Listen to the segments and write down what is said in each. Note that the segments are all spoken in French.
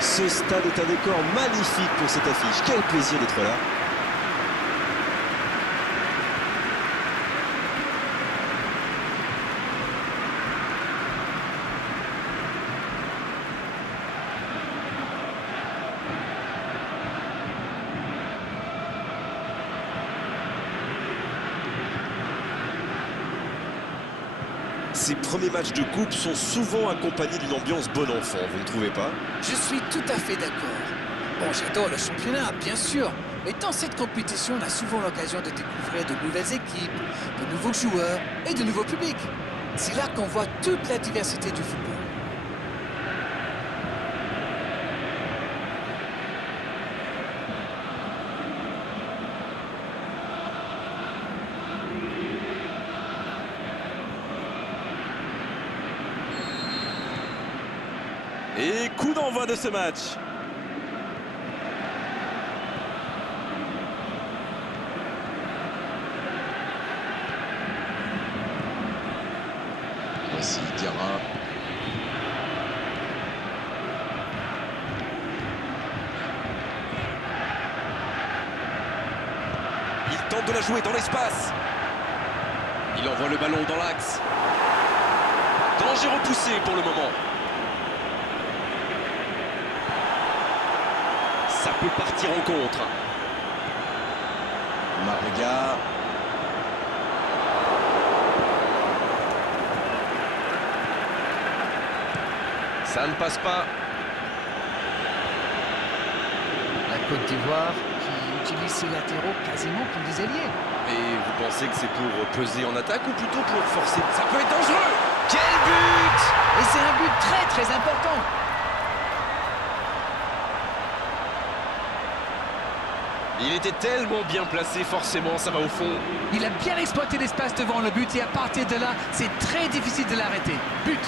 Ce stade est un décor magnifique pour cette affiche. Quel plaisir d'être là. Ces premiers matchs de coupe sont souvent accompagnés d'une ambiance bon enfant, vous ne trouvez pas? Je suis tout à fait d'accord. Bon, j'adore le championnat, bien sûr. Mais dans cette compétition, on a souvent l'occasion de découvrir de nouvelles équipes, de nouveaux joueurs et de nouveaux publics. C'est là qu'on voit toute la diversité du football. Et coup d'envoi de ce match. Voici Diarra. Il tente de la jouer dans l'espace. Il envoie le ballon dans l'axe. Danger repoussé pour le moment. Ça peut partir en contre. Marega. Ça ne passe pas. La Côte d'Ivoire qui utilise ses latéraux quasiment comme des ailiers. Et vous pensez que c'est pour peser en attaque ou plutôt pour forcer? Ça peut être dangereux. Quel but! Et c'est un but très très important. Il était tellement bien placé, forcément, ça va au fond. Il a bien exploité l'espace devant le but et à partir de là, c'est très difficile de l'arrêter. But!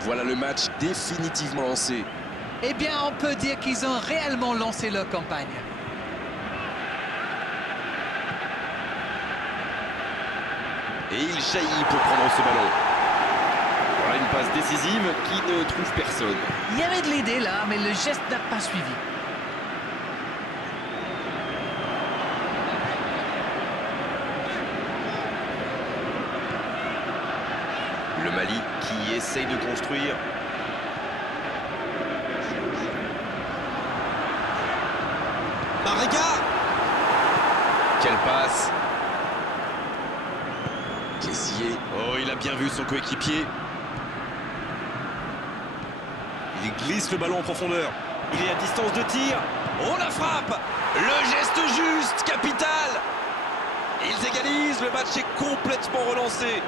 Voilà le match définitivement lancé. Eh bien, on peut dire qu'ils ont réellement lancé leur campagne. Et il jaillit pour prendre ce ballon. Voilà une passe décisive qui ne trouve personne. Il y avait de l'idée là, mais le geste n'a pas suivi. Le Mali qui essaye de construire. Marega! Quelle passe! Kessié. Oh, il a bien vu son coéquipier. Il glisse le ballon en profondeur. Il est à distance de tir. Oh, la frappe! Le geste juste, capital! Ils égalisent, le match est complètement relancé.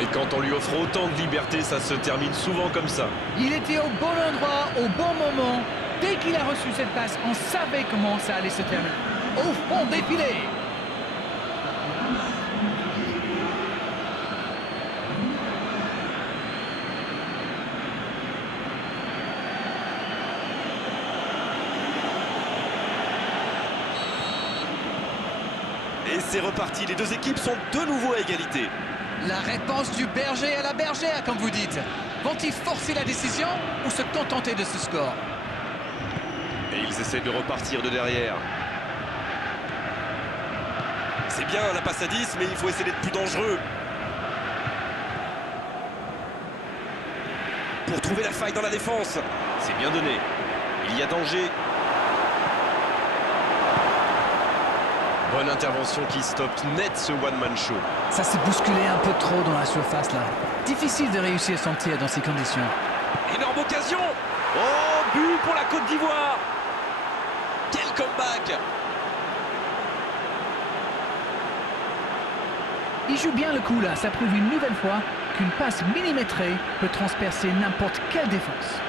Et quand on lui offre autant de liberté, ça se termine souvent comme ça. Il était au bon endroit, au bon moment. Dès qu'il a reçu cette passe, on savait comment ça allait se terminer. Au fond défilé. Et c'est reparti, les deux équipes sont de nouveau à égalité. La réponse du berger à la bergère, comme vous dites. Vont-ils forcer la décision ou se contenter de ce score? Et ils essaient de repartir de derrière. C'est bien la passe à 10, mais il faut essayer d'être plus dangereux. Pour trouver la faille dans la défense. C'est bien donné. Il y a danger. Bonne intervention qui stoppe net ce one-man show. Ça s'est bousculé un peu trop dans la surface là. Difficile de réussir son tir dans ces conditions. Énorme occasion. Oh, but pour la Côte d'Ivoire. Quel comeback. Il joue bien le coup là, ça prouve une nouvelle fois qu'une passe millimétrée peut transpercer n'importe quelle défense.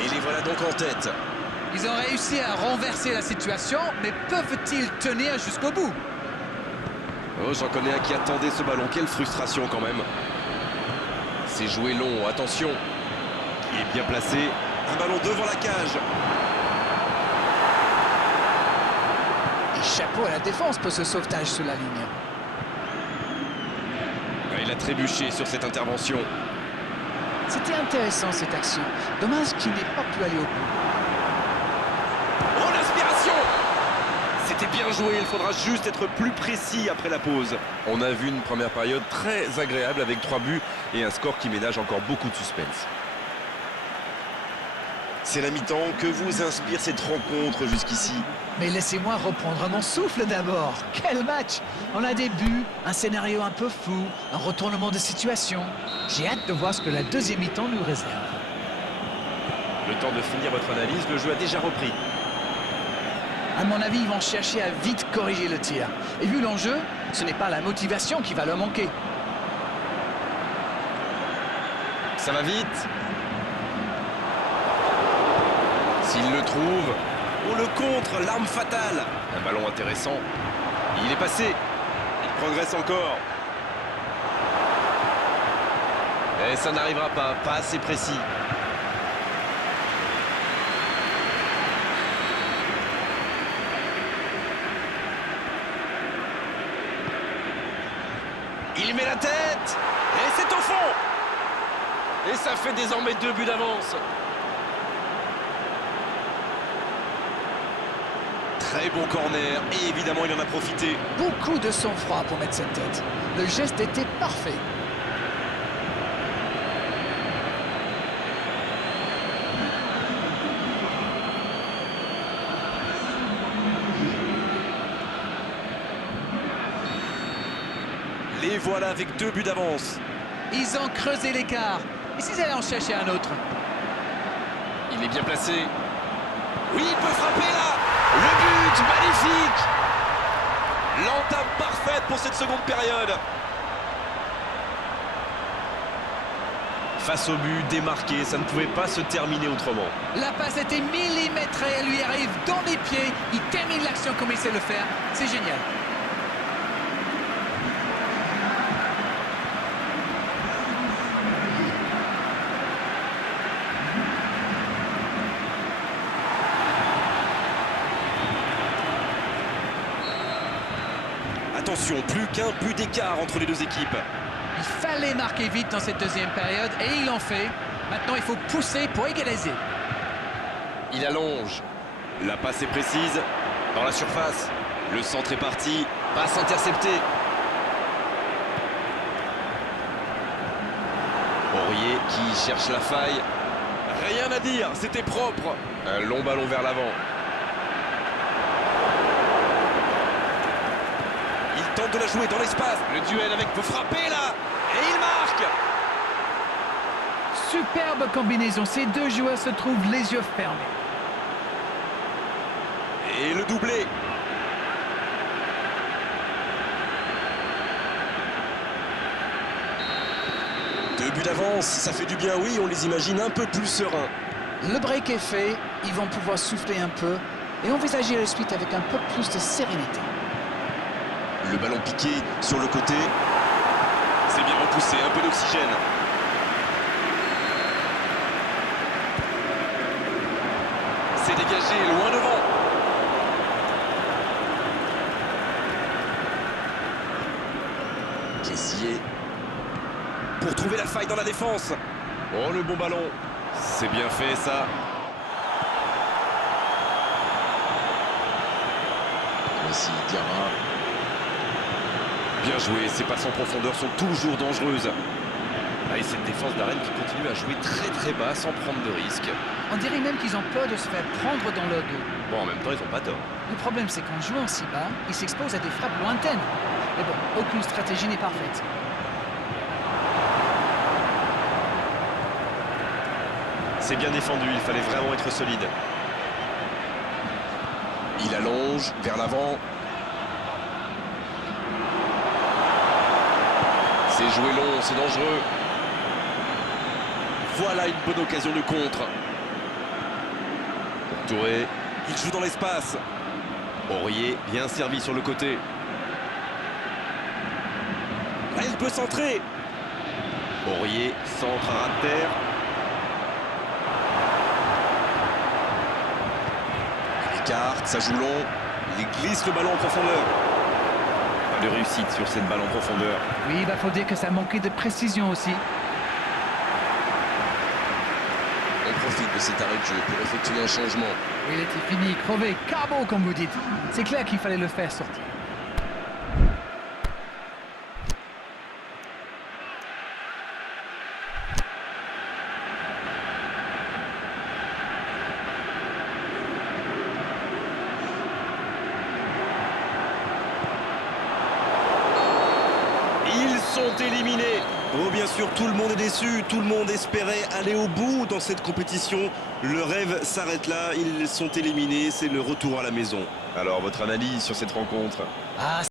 Et les voilà donc en tête. Ils ont réussi à renverser la situation, mais peuvent-ils tenir jusqu'au bout? Oh, j'en connais un qui attendait ce ballon. Quelle frustration quand même. C'est joué long, attention. Il est bien placé. Un ballon devant la cage. Et chapeau à la défense pour ce sauvetage sur la ligne. Il a trébuché sur cette intervention. C'était intéressant cette action. Dommage qu'il n'ait pas pu aller au bout. Oh, l'inspiration! C'était bien joué, il faudra juste être plus précis après la pause. On a vu une première période très agréable avec 3 buts et un score qui ménage encore beaucoup de suspense. C'est la mi-temps. Que vous inspire cette rencontre jusqu'ici? Mais laissez-moi reprendre mon souffle d'abord. Quel match! On a des buts, un scénario un peu fou, un retournement de situation. J'ai hâte de voir ce que la deuxième mi-temps nous réserve. Le temps de finir votre analyse, le jeu a déjà repris. À mon avis, ils vont chercher à vite corriger le tir. Et vu l'enjeu, ce n'est pas la motivation qui va leur manquer. Ça va vite. S'il le trouve, on le contre, l'arme fatale. Un ballon intéressant. Il est passé. Il progresse encore. Et ça n'arrivera pas assez précis. Il met la tête. Et c'est au fond. Et ça fait désormais 2 buts d'avance. Très bon corner. Et évidemment, il en a profité. Beaucoup de sang-froid pour mettre cette tête. Le geste était parfait. Les voilà avec 2 buts d'avance. Ils ont creusé l'écart. Et s'ils allaient en chercher un autre? Il est bien placé. Oui, il peut frapper là. Le but, magnifique. L'entame parfaite pour cette seconde période. Face au but, démarqué, ça ne pouvait pas se terminer autrement. La passe était millimétrée, elle lui arrive dans les pieds. Il termine l'action comme il sait le faire. C'est génial. Attention, plus qu'un but d'écart entre les deux équipes. Il fallait marquer vite dans cette deuxième période et il en fait. Maintenant, il faut pousser pour égaliser. Il allonge. La passe est précise. Dans la surface. Le centre est parti. Passe interceptée. Aurier qui cherche la faille. Rien à dire, c'était propre. Un long ballon vers l'avant. Il tente de la jouer dans l'espace. Le duel avec peut frapper là. Et il marque. Superbe combinaison. Ces deux joueurs se trouvent les yeux fermés. Et le doublé. Deux buts d'avance, ça fait du bien, oui, on les imagine un peu plus sereins. Le break est fait, ils vont pouvoir souffler un peu et envisager la suite avec un peu plus de sérénité. Le ballon piqué sur le côté. C'est bien repoussé, un peu d'oxygène. C'est dégagé, loin devant. Caissier. Pour trouver la faille dans la défense. Oh, le bon ballon. C'est bien fait, ça. Voici Diarra. Bien joué, ces passes en profondeur sont toujours dangereuses. Ah, et cette défense d'Arène qui continue à jouer très bas sans prendre de risques. On dirait même qu'ils ont peur de se faire prendre dans leur dos. Bon, en même temps, ils n'ont pas tort. Le problème, c'est qu'en jouant si bas, ils s'exposent à des frappes lointaines. Mais bon, aucune stratégie n'est parfaite. C'est bien défendu, il fallait vraiment être solide. Il allonge vers l'avant. C'est joué long, c'est dangereux. Voilà une bonne occasion de contre. Pour Touré, il joue dans l'espace. Aurier, bien servi sur le côté. Là, il peut centrer. Aurier, centre à ras de terre. Il écarte, ça joue long. Il glisse le ballon en profondeur. Pas de réussite sur cette balle en profondeur. Oui, il faut dire que ça manquait de précision aussi. On profite de cet arrêt de jeu pour effectuer un changement. Il était fini, crevé, carbo comme vous dites. C'est clair qu'il fallait le faire sortir. Ils sont éliminés. Oh, bien sûr, tout le monde est déçu. Tout le monde espérait aller au bout dans cette compétition. Le rêve s'arrête là. Ils sont éliminés. C'est le retour à la maison. Alors, votre analyse sur cette rencontre? Ah,